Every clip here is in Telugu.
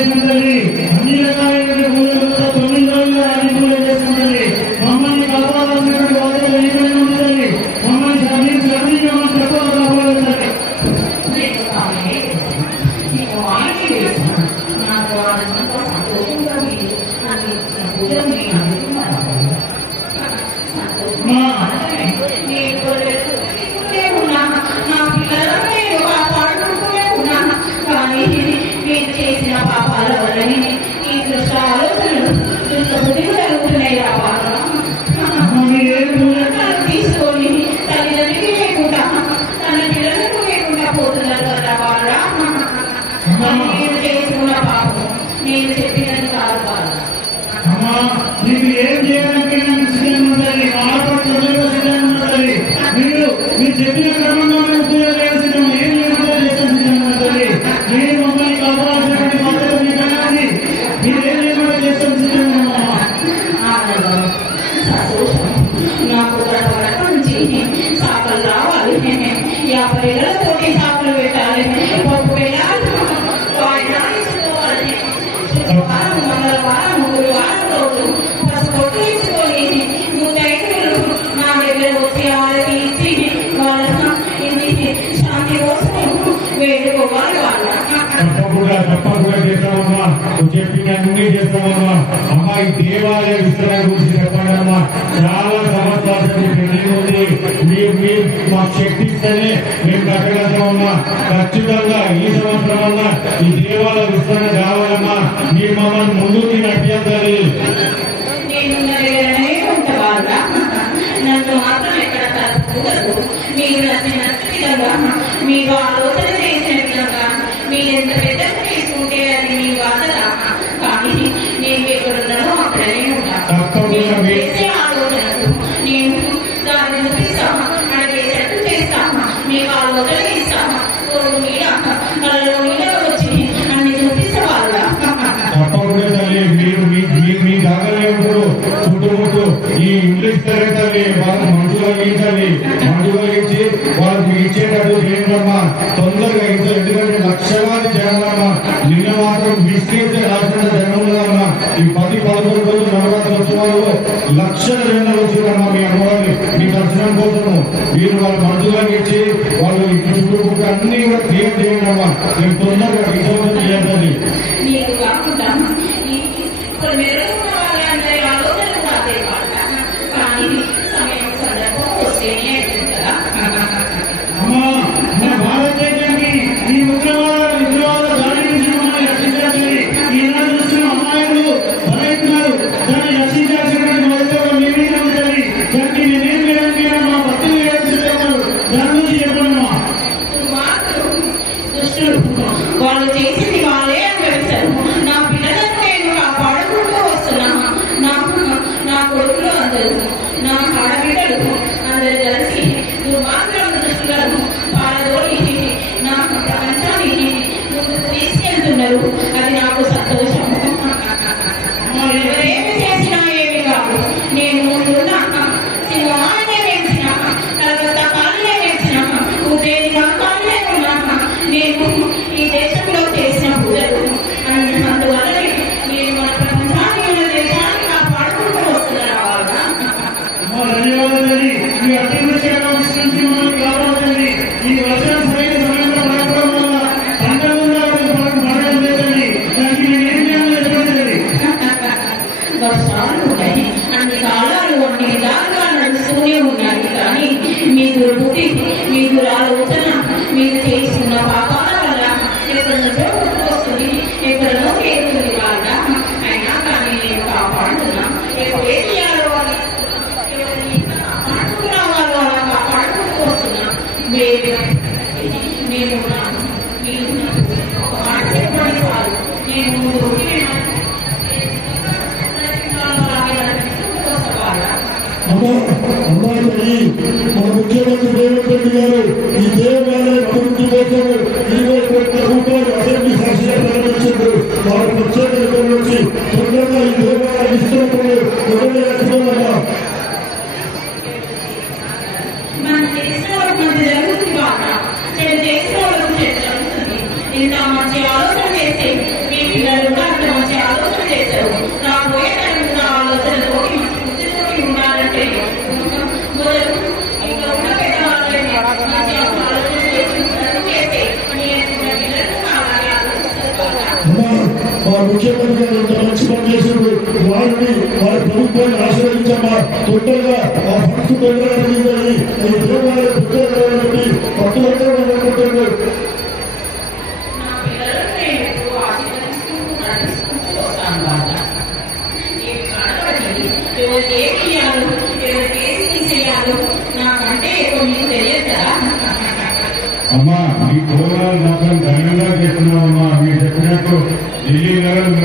చేసిందండి. అన్ని రకాలైన పూజలతో 9 రోజులు అన్ని పూజలు చేస్తుందండి. మమ్మల్ని కాపాడాలన్నటువంటి బాధ్యత ఏమైనా ఉంటుందండి. మమ్మల్ని సర్వీగా మనం చెప్పాలి కాపాడాలండి. మీరు చేసిన పాపాల వల్లని ఈ దృష్ట ఆలోచనలు దుష్ట బుద్ధిలు జరుగుతున్నాయి. తీసుకొని తల్లిదండ్రులకి లేకుండా తన పిల్లలకు లేకుండా పోతున్నారు కదా బాగా. నేను చేసుకున్న పాపం నేను చెప్పినది కాదు బాగా. మీకు ఏం చేయడానికైనా సిద్ధంగా ఉండాలి. ఆడపడుతుంది సిద్ధంగా ఉండాలి. మీరు చెప్పిన క్రమంలో పూజ చేయాల్సిన ఏం లేకుండా చేసిన సిద్ధంగా ఉండాలి. మీరు మమ్మల్ని కాపాడాల్సినటువంటి బాధ్యత మీకైనా ఉంది. మీరేం లేకుండా చేసిన సిద్ధంగా నాకు గడప నుంచి సాకలు రావాలి. 50 ఏళ్ళతోటి సాకులు పెట్టాలి. పప్పు వెళ్ళాలి. మంగళవారం గురువారం రోజు పసుపొట్టు ఇచ్చుకొని 35 నా దగ్గర వచ్చి వాళ్ళకి ఇచ్చి వాళ్ళ శాంతి కోసం వేడుకోవాలి. వాళ్ళ తప్పకుండా చేస్తామమ్మా. చెప్పిన అన్ని చేస్తామమ్మా. అమ్మా ఈ దేవాలయ విస్తరణ గురించి చెప్పండి అమ్మా. చాలా సంవత్సరాలు ఉంది. మాకు శక్తి ఇస్తేనే మేము కట్టగలుగుతామమ్మా. ఖచ్చితంగా ఈ సంవత్సరం అన్నా ఈ దేవాలయ విస్తరణ కావాలమ్మా. మీరు మమ్మల్ని ముందుకి నడిపించాలి. నన్ను మాత్రం ఎక్కడ తప్పకూడదు. మీరు నచ్చినట్టు విధంగా మీరు ఆలోచన చేసిన విధంగా మీరు ఎంత పెద్దగా తీసుకుంటే అది మీ బాధ. కానీ నేను ఎక్కడున్నానో అక్కడనే ఉంటాను. చేసే ఆలోచనలు నేను దాన్ని చూపిస్తాను. అడిగేటట్టు చేస్తాను. మీకు ఆలోచన ఇస్తాను. మీద కళ్ళలో మీద వచ్చి అన్ని చూపిస్తా వాళ్ళ. తప్పకుండా తల్లి మీరు మీ దాఖలే ఉంటారు. చుట్టుముట్టు ఈ ఇంగ్లీష్ తల్లి వాళ్ళకి మందు కలిగించి వాళ్ళకి ఇచ్చేటట్టు చేయండమ్మా. తొందరగా ఇంట్లో ఎందుకంటే లక్షలాది జనాలమ్మా. నిన్న మాత్రం విస్తీర్తి రాసిన జనం ఉన్నదమ్మా. ఈ 10-11 రోజులు నవరాత్రి ఉత్సవాలు లక్షల జనాలు వచ్చిందమ్మా. మీ అమ్మవారిని మీ దర్శనం కోసము మీరు వాళ్ళ మందు కలిగించి వాళ్ళు చుట్టుముట్టు అన్ని కూడా క్లియర్ చేయండమ్మా. మేము తొందరగా విజయం చేయాలి. భారతదేశానికి ఈ ఉగ్రవాద దాడి నుంచి మమ్మల్ని రక్షించాలి. ఈనాడు చూస్తున్న అమ్మాయిలు భయస్తున్నారు. దాన్ని రక్షించాల్సినటువంటి బాధ్యత మీ మీద ఉంటుంది. దానికి నేనేం చేయడానికి మా భక్తులు ఏడుస్తున్నారు. దాని నుంచి చెప్పండి. వాళ్ళు చేసింది వాళ్ళే అనుభవిస్తారు. నా పిల్లలను నేను కాపాడుకుంటూ వస్తున్నాను. నా కొడుకులు అందరూ నా ఆడబిడ్డలు అందరూ కలిసి దుర్మార్గుల దృష్టిలను పాలదోడి నా ప్రపంచాన్ని ముందుకు తీసుకెళ్తున్నారు. అది నాకు సంతోషం. ఎవరేమి చేసినా ఏమి కాదు. నేను ముందున్న సింహాన్ని వేసిన తర్వాత కాళ్ళే వేసిన ఉదయం నా కాళ్ళే ఉన్నా. నేను ఈ దేశంలో చేసిన పూజలు అందువల్ల నేను మన ప్రపంచాన్ని మన దేశాన్ని కాపాడుకుంటూ వస్తున్నాను. ధన్యవాదాలండి. మీ అత్యంత విశ్రాంతి మమ్మల్ని కాపాడండి. ఈ వర్షం సరైన సమయంలో పడకపోవడం వల్ల పంటలు పడడం లేదండి. దానికి నేనేం చేయాలో చెప్పండి. వర్షాలు ఉన్నాయి. అన్ని కాలాలు అన్ని విధాలుగా నడుస్తూనే ఉన్నాయి. కానీ మీ దుర్బుద్ధి మీ దురాలోచన మీరు చేస్తున్న పాపాల వల్ల ఎక్కడో వస్తుంది, ఎక్కడో కేతుంది వాళ్ళ. అయినా కానీ నేను కాపాడుతున్నా. ఎప్పుడే చేయాలో వాళ్ళు కాపాడుతున్నా. వాళ్ళు అలా కాపాడుకుంటూ వస్తున్నా. నేను మీరు ఒక మాట చెప్పండి చాలు. నేను ముందు అమ్మాయి మన ముఖ్యమంత్రి రేవంత్ రెడ్డి గారు ఈ దేవాలయ అభివృద్ధి కోసం 20 కోట్ల రూపాయలు అసెంబ్లీ సాక్షిగా ప్రకటించారు. వారి ప్రత్యేక నుంచి తొందరగా ఈ దేవాలయ విస్తరణలో మొదలయ్యాలమ్మా. మనం చేసిన వాళ్ళకి మంచి జరుగుతుంది బాగా. నేను చేసిన వాళ్ళకి జరుగుతుంది. ఇంత మంచి ఆలోచన చేస్తే మీ మీ పిల్లలు కూడా అంత మంచి ఆలోచన చేశారు. రాబోయే తరం ఆలోచనతోటి మంచి బుద్ధితోటి ఉండాలంటే మొదలు ఇంకా ఉన్న పెద్దవాళ్ళని మంచి ఆలోచన చేస్తే మా ముఖ్యమంత్రి గారు ఎంత మంచి పని చేశారు. వారిని వారి ప్రభుత్వాన్ని ఆశ్రయించమ్మా. తొందరగా ఆ ఫండ్స్ తొందరగా జరిగిందని ఈ దేవాలయ పుస్తకాలని పట్టుదలతో అనుకుంటున్నారు. నాకంటే ఎక్కువ మీకు తెలియదా? అమ్మా మీ ప్రోగ్రాం మాత్రం ఘనంగా చేస్తున్నామమ్మా. మీరు చెప్పినట్టు ఢిల్లీ లెవెల్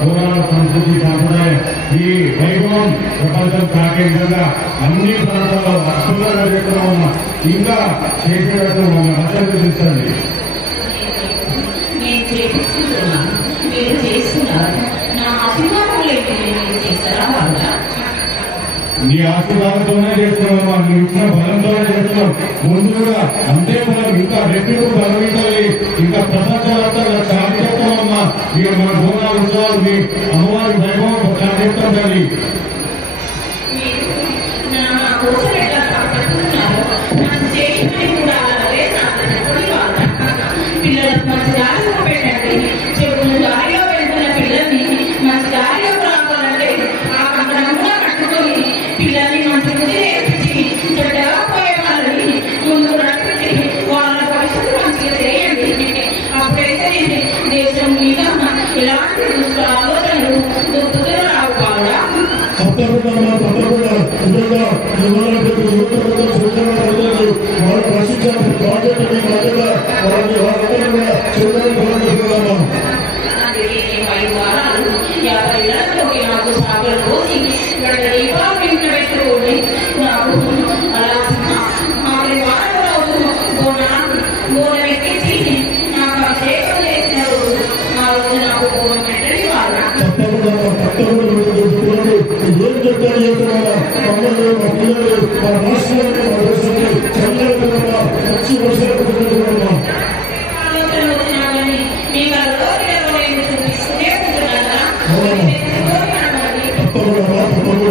ప్రోగ్రాం సంస్కృతి సంప్రదాయం ఈ వైభవం ప్రపంచం తాకే విధంగా అన్ని ప్రాంతాల్లో అద్భుతంగా చేస్తున్నామమ్మా. ఇంకా చేసేటట్టు మమ్మల్ని ఆశీర్వదించండి. నేను చేపించుకుంటున్నాను, మీరు చేస్తున్నారు. నా ఆశీర్వాదం లేదు, మీరు చేస్తారా? వాళ్ళ నీ ఆశీర్వాదంతోనే చేస్తున్నామమ్మా. నీ ఇచ్చిన బలంతోనే చేస్తున్నాం. ముందుగా అంతే మనం ఇంకా రెట్టింపు బలమించాలి. ఇంకా ప్రపంచవ్యాప్తంగా చాటి చెప్తామమ్మా. మీరు మన బోనాలు ఉత్సవాలు మీ అమ్మవారి వైభవం చాటి చెప్తాం తల్లి. నా కోసం ఎట్లా పట్టుకున్నారు? నాకు చేయమని కూడా అలాగే పిల్లలకు మంచి దారిలో పెట్టండి. చెడు దారిలో వెళ్తున్న పిల్లల్ని మంచి దారిలో రావాలంటే ఆ కంకణం కూడా కట్టుకొని పిల్లల్ని మంచి బుద్ధి నేర్పించి చెడ్డగా పోయే వాళ్ళని ముందుకు నడిపించి వాళ్ళ భవిష్యత్తు మంచిగా చేయండి. అప్పుడైతే దేశం మీద ఎలాంటి దుష్ట ఆలోచనలు దుర్బుద్ధులు రావు కావుగా. తప్పకుండా తప్పకుండా నిజంగా వాళ్ళు ప్రశ్నించాల్సిన బాధ్యత మీ బాధ్యత. వాళ్ళని వాళ్ళందరూ కూడా చూడాలనుకుంటున్నామా. అందుకే 5 వారాలు 50 ఇళ్లతోటి నాకు సాగులు పోసి దీపాలు ఇంట్లో పెట్టుకోండి. నాకు అలా 6 వారాల రోజు బోనం ఎక్కించి నాకు అభిషేకం చేసిన రోజు ఆ రోజు నాకు బోనం పెట్టండి. వాళ్ళ తప్పకుండా ఏం చెప్తారు చేస్తున్నారా? మమ్మల్ని మా పిల్లలు మా రాష్ట్రానికి మా దేశానికి చల్లారుతున్నామా, మంచి వర్షాలు పెట్టుకుంటున్నామా. ఆలోచన వచ్చినా కానీ మీ చూపిస్తూనే ఉంటున్నారా? తప్పకుండా తప్పకుండా